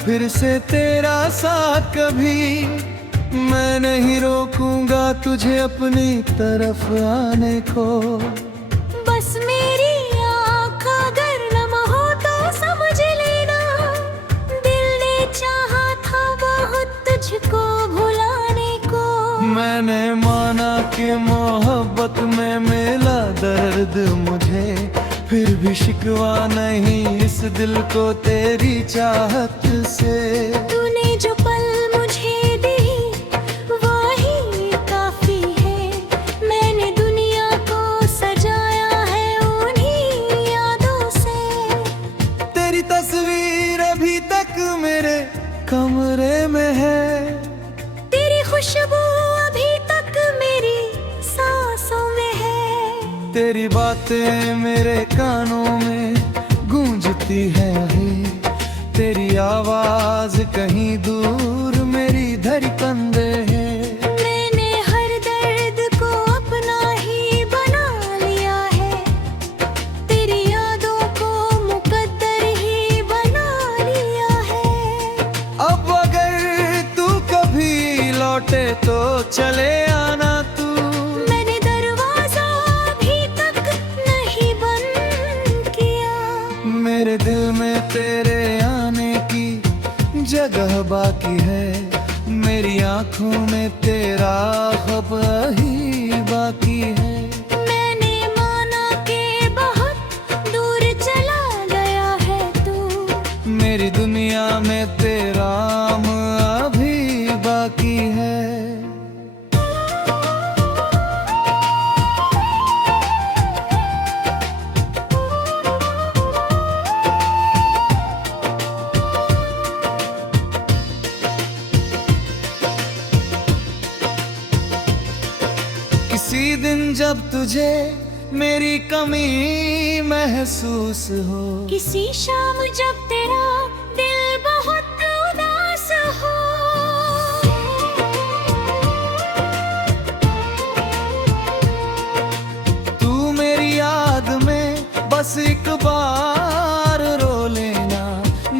फिर से तेरा साथ कभी। मैं नहीं रोकूंगा तुझे अपनी तरफ आने को। बस मेरी आँख अगर नम हो तो समझ लेना, दिल ने चाहा था बहुत तुझको भुलाने को। मैंने माना कि मोहब्बत में मिला दर्द मुझे, फिर भी शिकवा नहीं इस दिल को तेरी चाहत से। तूने जो पल मुझे दी वही काफी है, मैंने दुनिया को सजाया है उन्हीं यादों से। तेरी तस्वीर अभी तक मेरे कमरे में है, तेरी खुशबू अभी तक मेरी सांसों में है। तेरी बातें मेरे कानों में गूंजती है अभी, तेरी आवाज कहीं दूर मेरी धड़कन दे है। मैंने हर दर्द को अपना ही बना लिया है, तेरी यादों को मुकद्दर ही बना लिया है। अब अगर तू कभी लौटे तो चले आना तू। मैंने दरवाजा अभी तक नहीं बंद किया, मेरे दिल में तेरे आने की जगह बाकी है, मेरी आंखों में तेरा ख्वाब ही बाकी है। मैंने माना कि बहुत दूर चला गया है तू, मेरी दुनिया में तेरा नाम अभी बाकी है। किसी दिन जब तुझे मेरी कमी महसूस हो, किसी शाम जब तेरा दिल बहुत उदास हो, तू मेरी याद में बस एक बार रो लेना,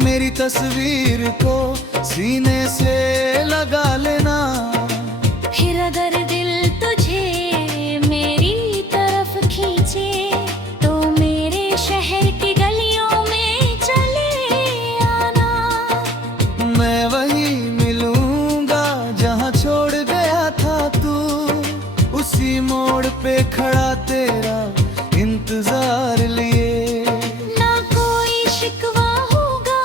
मेरी तस्वीर को सीने से लगा लेना। फिर अगर दिल तुझे मेरी तरफ खींचे तो मेरे शहर की गलियों में चले आना। मैं वही मिलूंगा जहाँ छोड़ गया था तू, उसी मोड़ पे खड़ा तेरा इंतजार लिए। ना कोई शिकवा होगा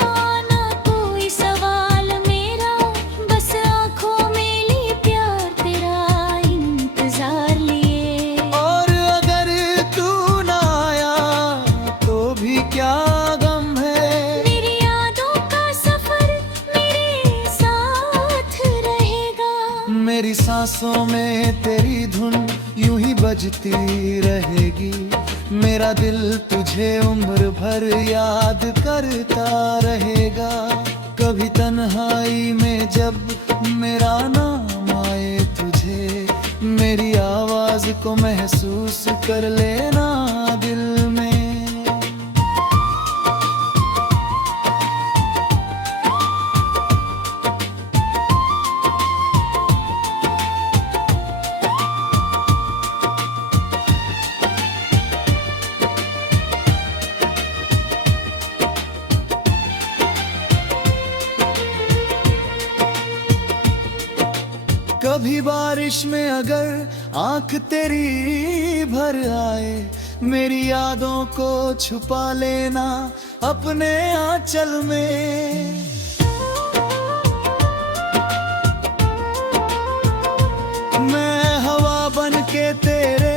ना कोई सवाल मेरा, बस आँखों में लिए प्यार तेरा इंतजार लिए। और अगर तू ना आया तो भी क्या गम है, मेरी यादों का सफर मेरे साथ रहेगा। मेरी सांसों में तेरी धुन यूं ही बजती रहेगी, मेरा दिल तुझे उम्र भर याद करता रहेगा। कभी तन्हाई में जब मेरा नाम आए तुझे, मेरी आवाज को महसूस कर लेना दिल में। कभी बारिश में अगर आंख तेरी भर आए, मेरी यादों को छुपा लेना अपने आंचल में। मैं हवा बन के तेरे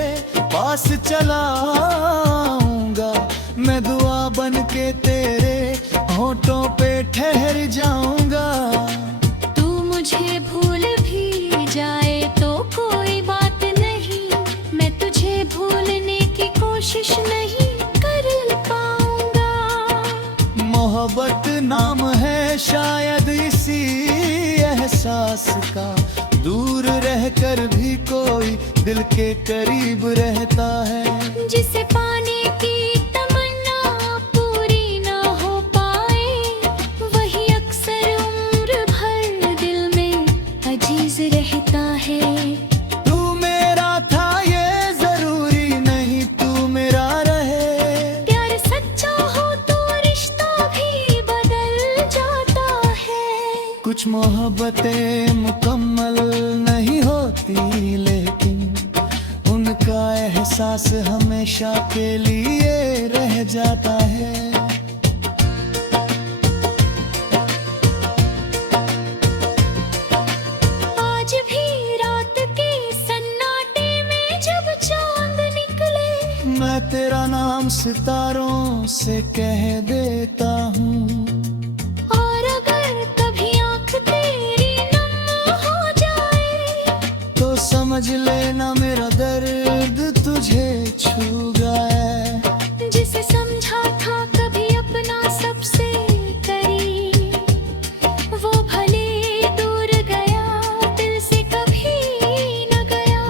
पास चला आऊंगा, मैं दुआ बन के तेरे होठों पे ठहर जाऊंगा। तू मुझे भूल भी जाए तो कोई बात नहीं, मैं तुझे भूलने की कोशिश नहीं कर पाऊंगा। मोहब्बत नाम है शायद इसी एहसास का, दूर रहकर भी कोई दिल के करीब रहता है। जिसे पाने की तमन्ना पूरी ना हो पाए, वही अक्सर कुछ मोहब्बतें मुकम्मल नहीं होती, लेकिन उनका एहसास हमेशा के लिए रह जाता है। आज भी रात के सन्नाटे में जब चांद निकले, मैं तेरा नाम सितारों से कह देता हूँ। और अगर कभी आँख तेरी नम हो जाए, तो समझ लेना मेरा दर्द तुझे छू गया। जिसे समझा था कभी अपना सबसे करीब, वो भले दूर गया, दिल से कभी न गया।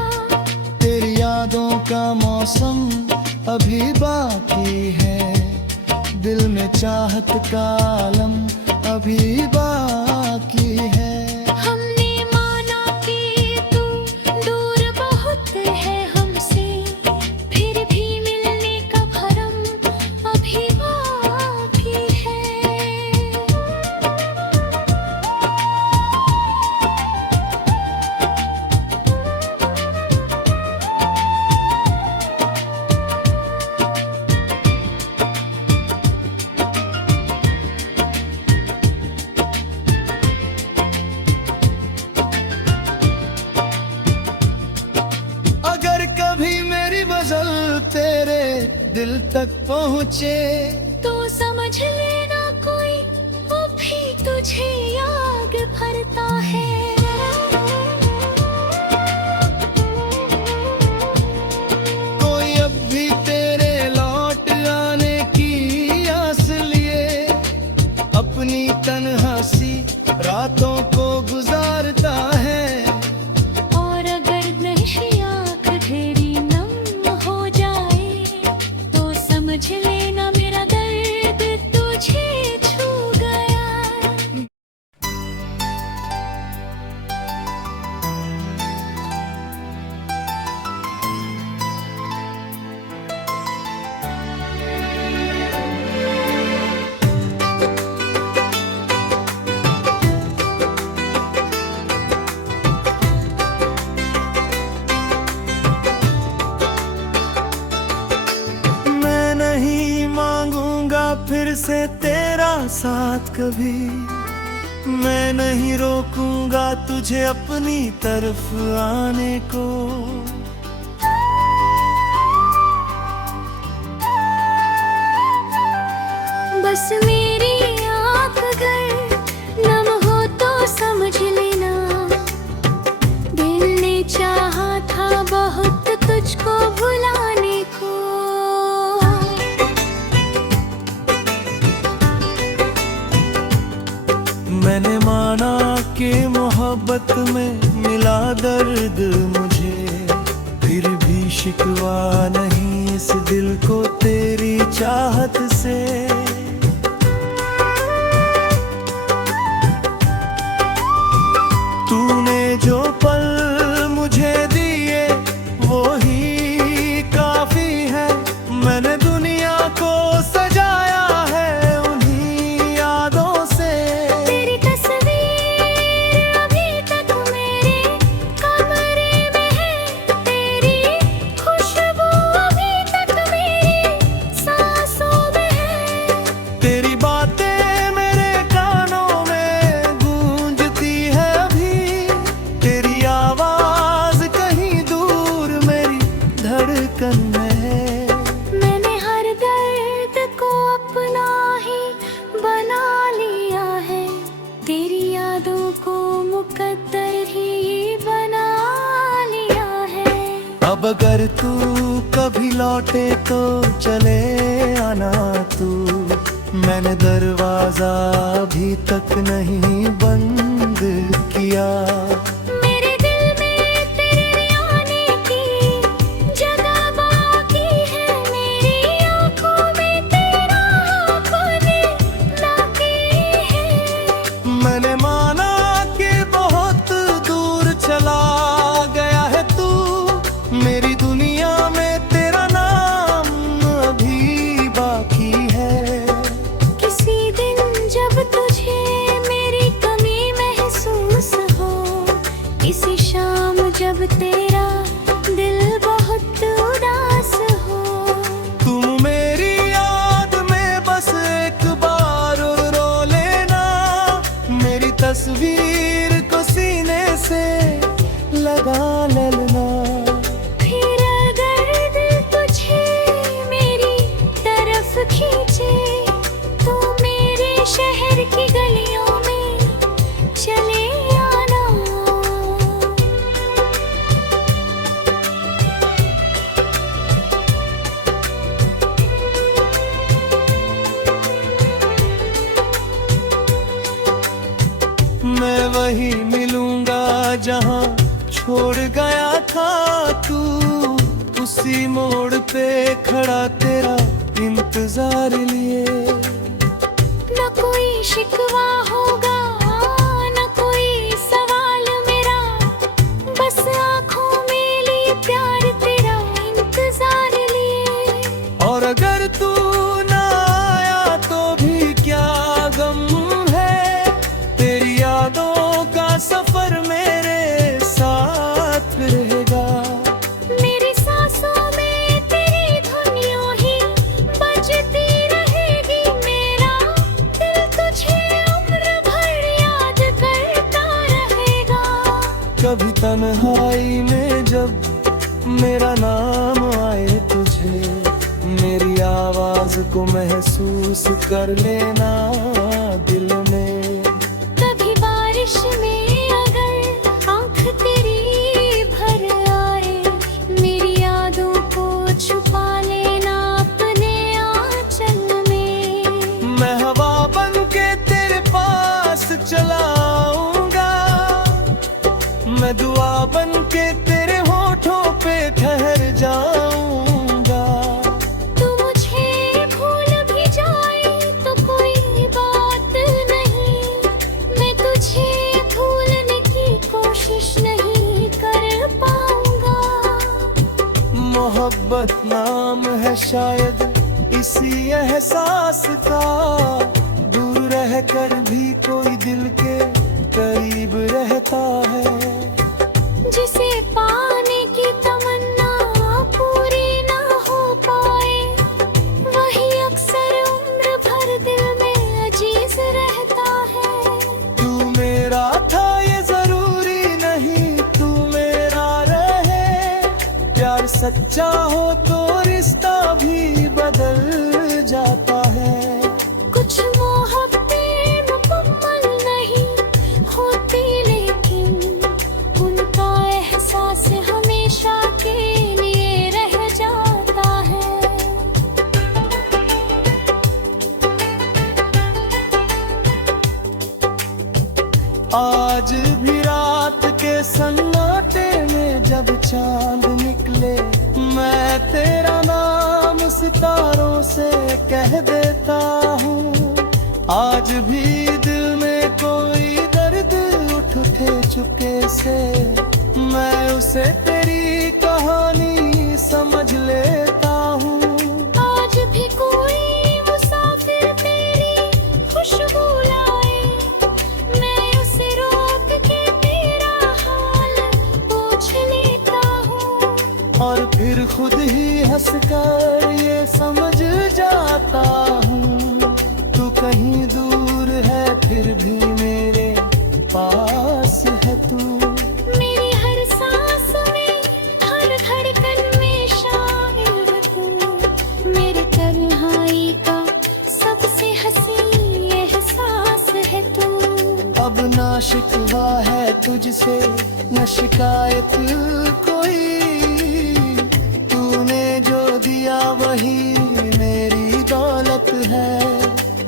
तेरी यादों का मौसम अभी बाकी है, दिल में चाहत का आलम अभी बाकी है। हमने माना कि तू दूर बहुत है हमसे, फिर भी मिलने का भरम अभी बाकी है। अगर कभी मेरी गजल तेरे दिल तक पहुँचे, तो समझ लेना कोई वो भी तुझे याद भरता है। कोई अब भी तेरे लौट आने की आस लिए अपनी तन्हासी रातों को गुजारता है। और अगर नशी आँख तेरी नम हो जाए, तो समझ लेना मेरा दर्द तुझे छू गया। मैं नहीं मांगूंगा फिर से तेरा साथ कभी, मैं नहीं रोकूंगा तुझे अपनी तरफ आने को। बस मेरी आँख अगर नम हो तो समझ लेना, दिल ने चाहा था बहुत तुझको भुलाने को। मैंने माना कि मोहब्बत में मिला दर्द मुझे, फिर भी शिकवा नहीं इस दिल को तेरी चाहत से। तूने जो पल मुझे दिए वो ही काफी है, मैंने दुनिया को सजाया है उन्हीं यादों से। तेरी तस्वीर अभी तक मेरे कमरे में है, तेरी खुशबू अभी तक मेरी सांसों में है। तेरी बातें मेरे कानों में गूंजती है अभी, तेरी आवाज कहीं दूर मेरी धड़कन में है। मैंने हर दर्द को अपना ही बना लिया है, तेरी यादों को मुकद्दर ही बना लिया है। अब अगर तू कभी लौटे तो चले आना तू, मैंने दरवाजा अभी तक नहीं बंद किया। मेरे दिल में तेरे आने की जगह बाकी है, मेरी आँखों में तेरा खोने बाकी है। मैंने माना कि बहुत दूर चला गया है तू, मेरी दुनिया में तेरा नाम अभी बाकी है। किसी दिन जब तुझे मेरी कमी महसूस जब तेरा दिल बहुत उदास हो। तुम मेरी याद में बस एक बार रो लेना, मेरी तस्वीर को सीने से लगा लेना। फिर अगर दिल तुझे मेरी तरफ खींचे तो मेरे शहर की गलियों में चले आना। मैं वही मिलूंगा जहां छोड़ गया था तू, उसी मोड़ पे खड़ा तेरा इंतजार लिए। न कोई शिकवा होगा न कोई सवाल मेरा, बस आँखों में लिए प्यार तेरा इंतजार लिए। और अगर तू ना आया तो भी क्या गम है, तेरी यादों का सफर मेरे साथ रहेगा। मेरी सांसों में तेरी धुन यूं ही बजती रहेगी, मेरा दिल तुझे उम्र भर याद करता रहेगा। कभी तन्हाई में जब मेरा नाम आए तुझे, मेरी आवाज को महसूस कर लेना दिल में। कभी बारिश में अगर आँख तेरी भर आए, मेरी यादों को छुपा लेना अपने आंचल में। मैं हवा बन के तेरे पास चला आऊंगा, मैं दुआ बन के तेरे होठों पे ठहर जाऊंगा। तू मुझे भूल भी जाए तो कोई बात नहीं, मैं तुझे भूलने की कोशिश नहीं कर पाऊंगा। मोहब्बत नाम है शायद इसी एहसास का, दूर रहकर भी कोई दिल के करीब रहता है। जिसे पाने की तमन्ना पूरी ना हो पाए, वही अक्सर उम्र भर दिल में अजीज रहता है। तू मेरा था ये जरूरी नहीं तू मेरा रहे, प्यार सच्चा हो तो रिश्ता भी बदल जाता है। कुछ मोहब्बतें मुकम्मल नहीं होती, लेकिन उनका एहसास हमेशा के लिए रह जाता है। आज भी रात के सन्नाटे में जब चांद निकले, मैं तेरा नाम सितारों से कह देता हूँ। आज भी दिल में कोई दर्द उठे चुके से, मैं उसे तेरी कहानी समझ लेता हूँ। आज भी कोई मुसाफिर तेरी खुशबू लाए, मैं उसे रोक के तेरा हाल पूछ लेता हूँ। और फिर खुद ही हंसकर ये समझ जाता हूँ, तू कहीं दूर है फिर भी मेरे पास है तू। मेरी हर सांस में हर धड़कन में शामिल है तू, मेरे तन्हाई का सबसे हंसी एहसास है तू। अब ना शिकवा है तुझसे न शिकायत कोई, तूने जो दिया वही मेरी दौलत है।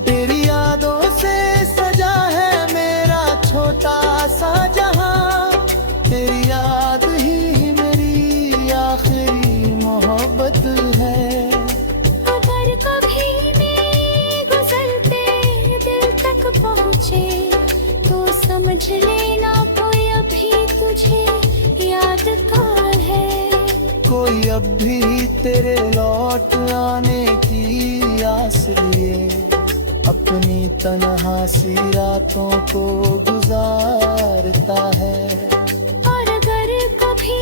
तेरी यादों से सजा है मेरा छोटा सा जहां, तेरी याद ही मेरी आखिरी मोहब्बत है। अगर कभी मैं गुजरते दिल तक पहुँचे तो समझ लेना कोई अभी तुझे याद का है। कोई अब भी तेरे लौट आने की आस लिए, अपनी तन्हा सी रातों को गुजारता है। और अगर कभी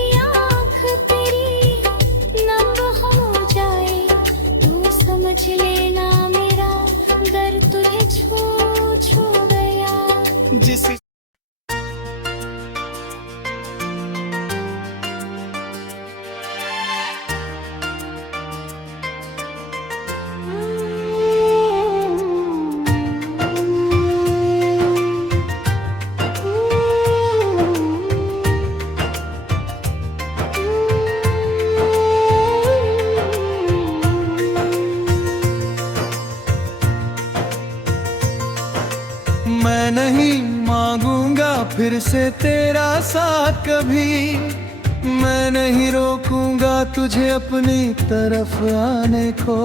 जिस मैं नहीं मांगूंगा फिर से तेरा साथ कभी, मैं नहीं रोकूंगा तुझे अपनी तरफ आने को।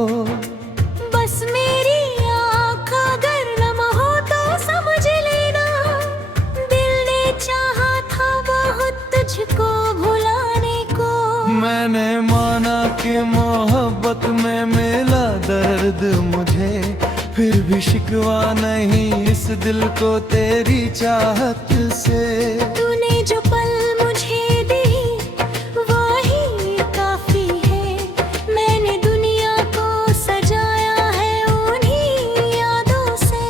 बस मेरी आँख अगर नम हो तो समझ लेना, दिल ने चाहा था बहुत तुझको भुलाने को। मैंने माना कि मोहब्बत में मिला दर्द मुझे, फिर भी शिकवा नहीं इस दिल को तेरी चाहत से। तूने जो पल मुझे दी वही काफी है, मैंने दुनिया को सजाया है उन्हीं यादों से।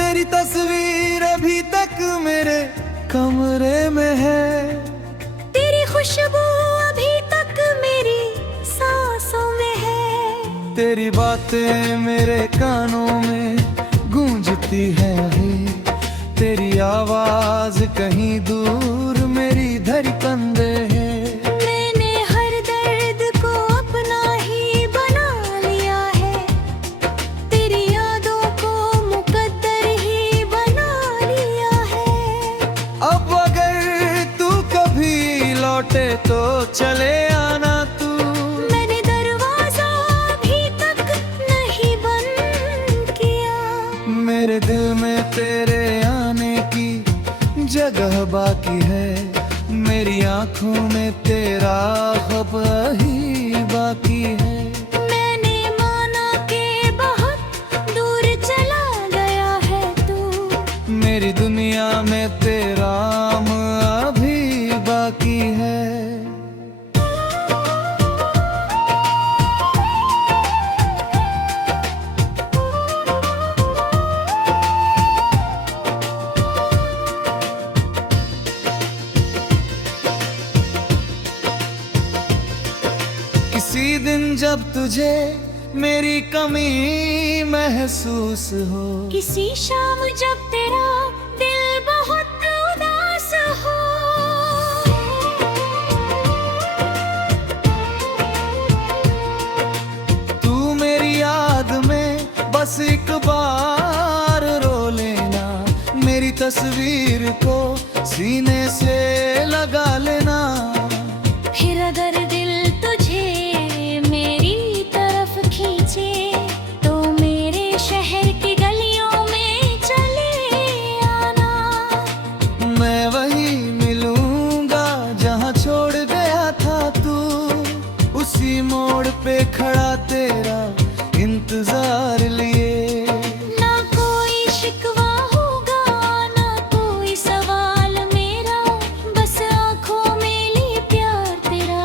तेरी तस्वीर अभी तक मेरे कमरे में है, तेरी खुशबू अभी तक मेरी सांसों में है। तेरी बातें मेरे कानों में गूंजती है अभी, तेरी आवाज कहीं दूर मेरी धड़कन दे है। मैंने हर दर्द को अपना ही बना लिया है, तेरी यादों को मुकद्दर ही बना लिया है। अब अगर तू कभी लौटे तो चले आना तू, मैंने दरवाजा अभी तक नहीं बंद किया। मेरे दिल में तेरे आने की जगह बाकी है, मेरी आंखों में तेरा ख्वाब ही बाकी है। मैंने माना कि बहुत दूर चला गया है तू, मेरी दुनिया में तेरा नाम अभी बाकी है। किसी दिन जब तुझे मेरी कमी महसूस हो, किसी शाम जब तेरा दिल बहुत उदास हो, तू मेरी याद में बस एक बार रो लेना, मेरी तस्वीर को सीने से लगा लेना। फिर अगर दिल तुझे मेरी तरफ खींचे तो मेरे शहर की गलियों में चले आना। मैं वहीं मिलूंगा जहां छोड़ गया था तू, उसी मोड़ पे खड़ा तेरा इंतजार लिए। ना कोई शिकवा होगा ना कोई सवाल मेरा, बस आंखों में लिए प्यार तेरा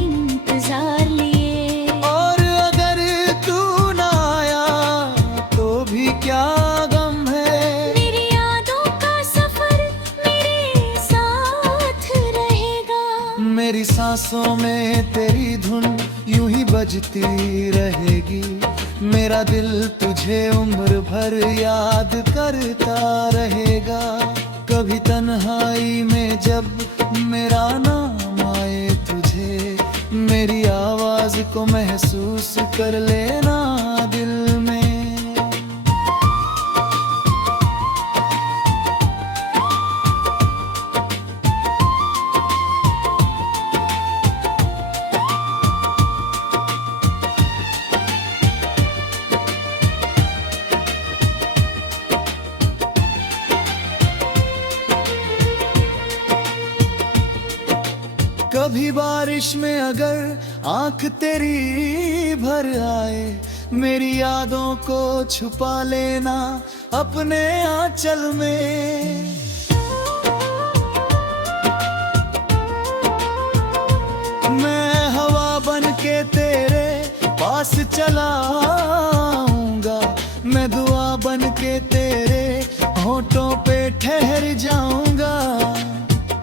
इंतजार लिए। और अगर तू ना आया तो भी क्या गम है, मेरी यादों का सफर मेरे साथ रहेगा। मेरी सांसों में तेरी धुन यूं ही बजती रहेगी, मेरा दिल तुझे उम्र भर याद करता रहेगा। कभी तन्हाई में जब मेरा नाम आए तुझे, मेरी आवाज को महसूस कर लेना दिल में। कभी बारिश में अगर आंख तेरी भर आए, मेरी यादों को छुपा लेना अपने आंचल में। मैं हवा बन के तेरे पास चला आऊंगा, मैं दुआ बन के तेरे होठों पे ठहर जाऊंगा।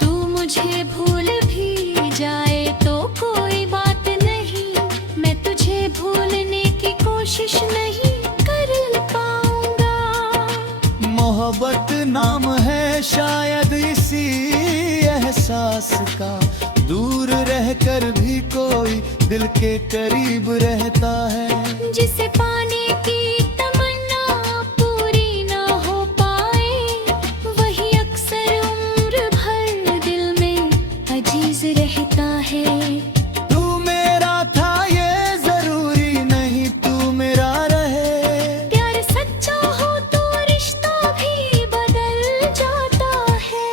तू मुझे भूल भी जाए तो कोई बात नहीं, मैं तुझे भूलने की कोशिश नहीं कर पाऊंगा। मोहब्बत नाम है शायद इसी एहसास का, दूर रहकर भी कोई दिल के करीब रहता है। जिसे पाने की तमन्ना पूरी ना हो पाए, वही अक्सर उम्र भर दिल में अजीज रहता है। तू मेरा था ये जरूरी नहीं तू मेरा रहे। प्यार सच्चा हो तो रिश्ता भी बदल जाता है।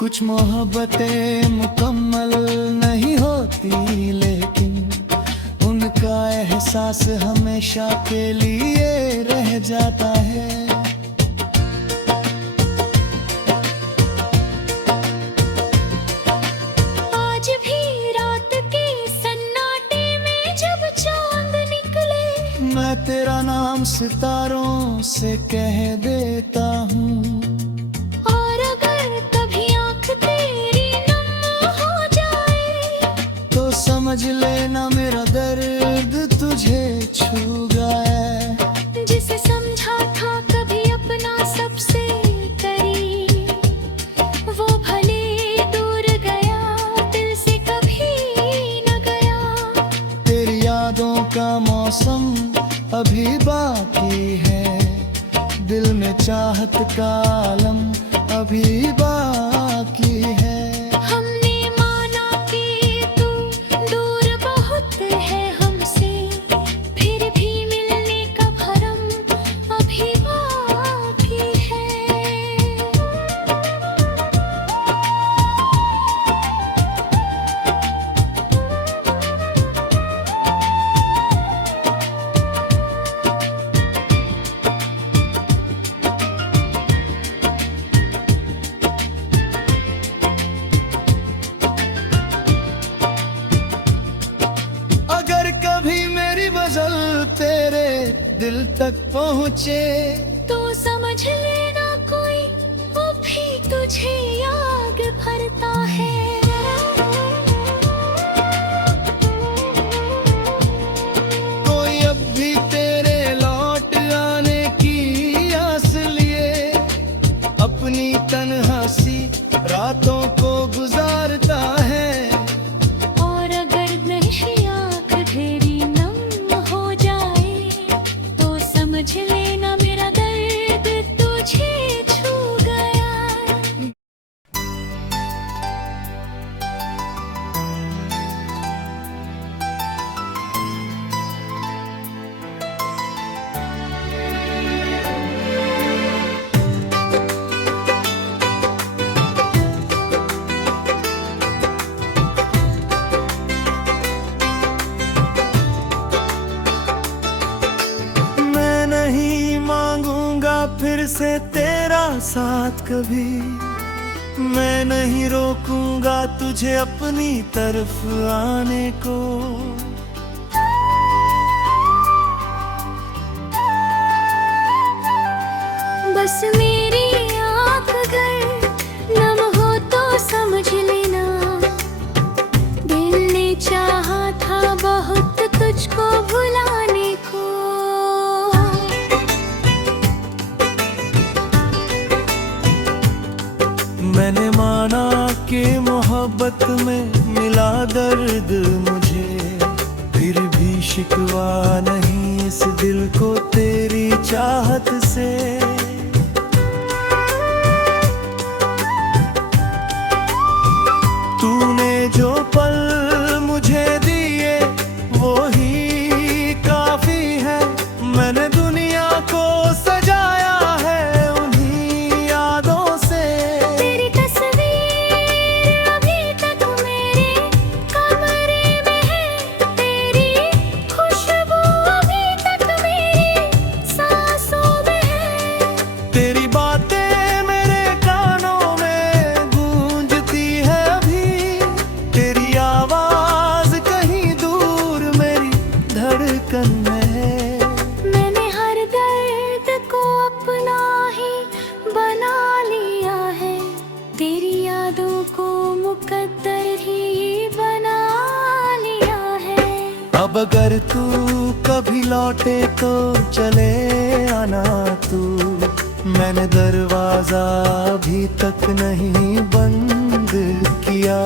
कुछ मोहब्बतें मुकम्मल नहीं होती, लेकिन उनका एहसास हमेशा के लिए रह जाता है। आज भी रात के सन्नाटे में जब चांद निकले, मैं तेरा नाम सितारों से कह देता हूँ। और अगर कभी आँख तेरी नम हो जाए, तो समझ लेना मेरा दर्द तुझे छू गया। जिसे समझा था कभी अपना सबसे करीब, वो भले दूर गया दिल से कभी न गया। तेरी यादों का मौसम अभी बाकी है, दिल में चाहत का आलम अभी बाकी है। हमने माना कि तू दूर बहुत है हमसे, फिर भी मिलने का भरम अभी बाकी है। अगर कभी मेरी गजल तेरे दिल तक पहुँचे, तो समझ लेना कोई वो भी तुझे याद भरता है। कोई अब भी तेरे लौट आने की आस लिए अपनी तन्हासी रातों को गुजारता है। और अगर नशी आँख तेरी नम हो जाए, तो समझ लेना मेरा दर्द तुझे छू गया। मैं नहीं मांगूंगा फिर से तेरा साथ कभी, मैं नहीं रोकूंगा तुझे अपनी तरफ आने को। बस मेरी आँख अगर नम हो तो समझ लेना, दिल ने चाहा था बहुत तुझको भुलाने को। मैंने माना कि मोहब्बत में मिला दर्द मुझे, फिर भी शिकवा नहीं इस दिल को तेरी चाहत से। तूने जो पल मुझे दिए वो ही काफी है, मैंने दुनिया को सजाया है उन्हीं यादों से। तेरी तस्वीर अभी तक मेरे कमरे में है, तेरी खुशबू अभी तक मेरी सांसों में है। अगर तू कभी लौटे तो चले आना तू, मैंने दरवाजा अभी तक नहीं बंद किया।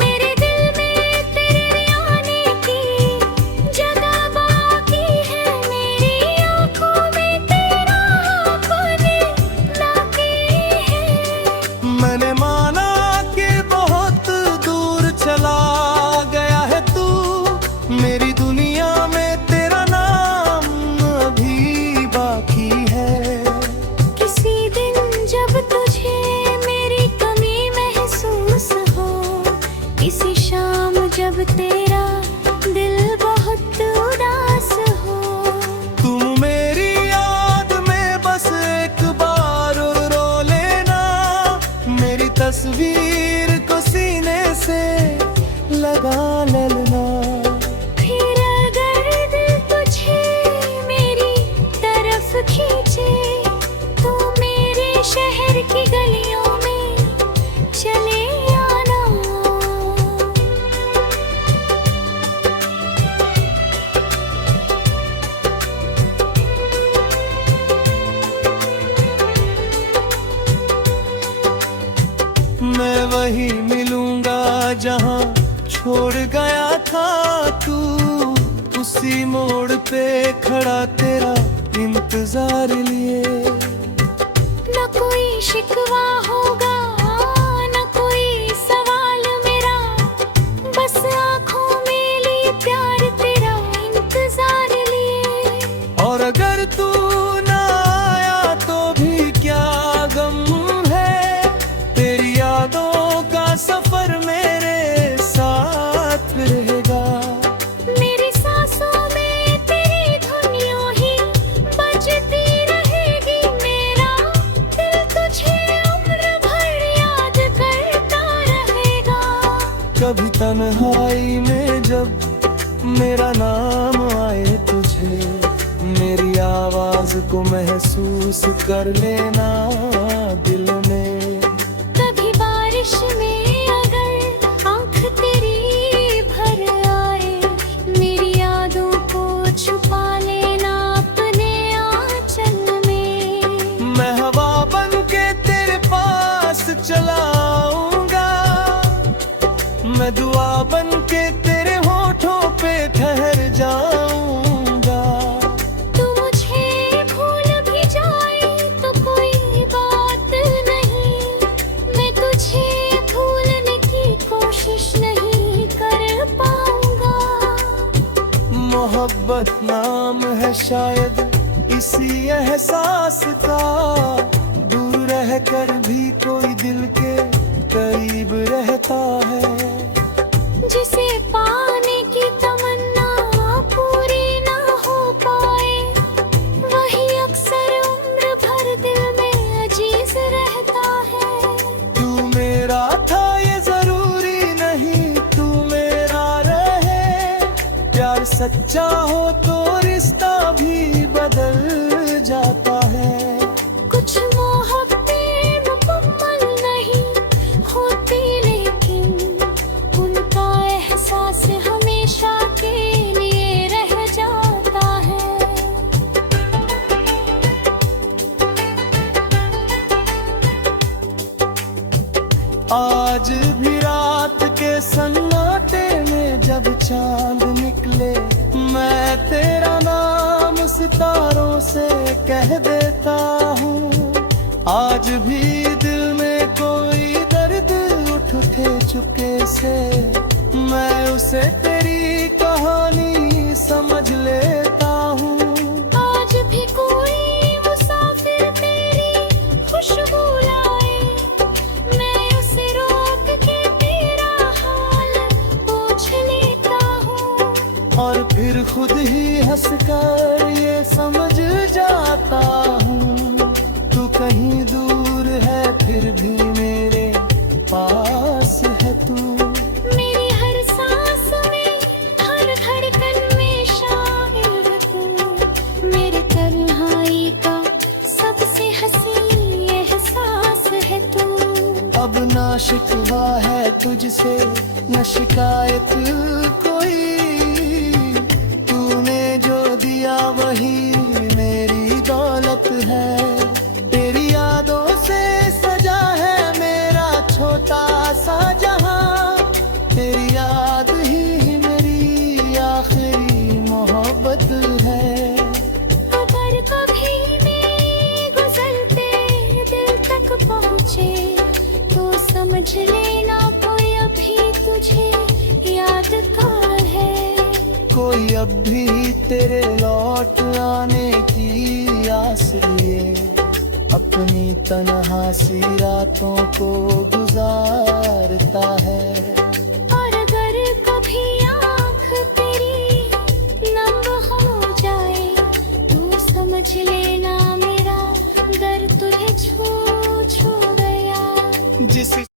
मेरे दिल में तेरे आने की जगह बाकी है, मेरी आँखों में तेरा खोने बाकी है। मैंने माना कि बहुत दूर चला गया है तू, मेरी दुनिया में तेरा नाम अभी बाकी है। किसी दिन जब तुझे मेरी कमी महसूस हो, किसी शाम जब तेरा दिल बहुत उदास हो, तुम मेरी याद में बस एक बार रो लेना, मेरी तस्वीर को सीने से लगा लेना। फिर अगर दिल तुझे मेरी तरफ खींचे तो मेरे शहर की गलियों में चले आना। मैं वही मिलूंगा जहां छोड़ गया था तू, उसी मोड़ पे खड़ा तेरा इंतजार लिए। न कोई शिकवा होगा न कोई सवाल मेरा, बस आँखों में लिए प्यार तेरा इंतजार लिए। और अगर तू ना आया तो भी क्या गम है, तेरी यादों का सफर मेरे साथ रहेगा। मेरी सांसों में तेरी धुन यूं ही बजती रहेगी, मेरा दिल तुझे उम्र भर याद करता रहेगा। कभी तन्हाई में जब मेरा नाम आए तुझे, मेरी आवाज को महसूस कर लेना दिल में। कभी बारिश में अगर आँख तेरी भर आए, मेरी यादों को छुपा लेना अपने आंचल में। मैं हवा बन के तेरे पास चला आऊंगा, मैं दुआ बन के तेरे होठों पे ठहर जाऊंगा। तू मुझे भूल भी जाए तो कोई बात नहीं, मैं तुझे भूलने की कोशिश नहीं कर पाऊंगा। मोहब्बत नाम है शायद इसी एहसास का, दूर रहकर भी कोई दिल के करीब रहता है। जिसे पाने की तमन्ना पूरी ना हो पाए, वही अक्सर उम्र भर दिल में अजीज रहता है। तू मेरा था ये जरूरी नहीं तू मेरा रहे, प्यार सच्चा हो तो रिश्ता भी बदल जाता है। कुछ मोहब्बतें मुकम्मल नहीं होती, लेकिन उनका एहसास हमेशा के लिए रह जाता है। आज भी रात के सन्नाटे में जब चांद निकले, मैं तेरा नाम सितारों से कह देता हूँ। आज भी दिल में कोई दर्द उठे चुपके से, मैं उसे तेरी कहानी समझ लेता हूँ। आज भी कोई मुसाफिर तेरी खुशबू लाए, मैं उसे रोक के तेरा हाल पूछ लेता हूँ। और फिर खुद ही हंसकर ये समझ जाता हूँ, तू कहीं दूर है फिर भी मेरे पास है तू। मेरी हर सांस में हर धड़कन में शामिल है तू, मेरे तन्हाई का सबसे हंसी एहसास है तू। अब ना शिकवा है तुझसे न शिकायत कोई, वही मेरी दौलत है। तेरी यादों से सजा है मेरा छोटा सा जहां। तेरी याद ही मेरी आखिरी मोहब्बत है। अगर कभी मैं गुजरते दिल तक पहुँचे तो समझ लेना कोई अभी तुझे याद का है। कोई अब भी तेरे लौट आने की आस लिए अपनी तन्हा सी रातों को गुजारता है। और अगर कभी आँख तेरी नम हो जाए तो समझ लेना मेरा दर्द तुझे छू छू गया। जिस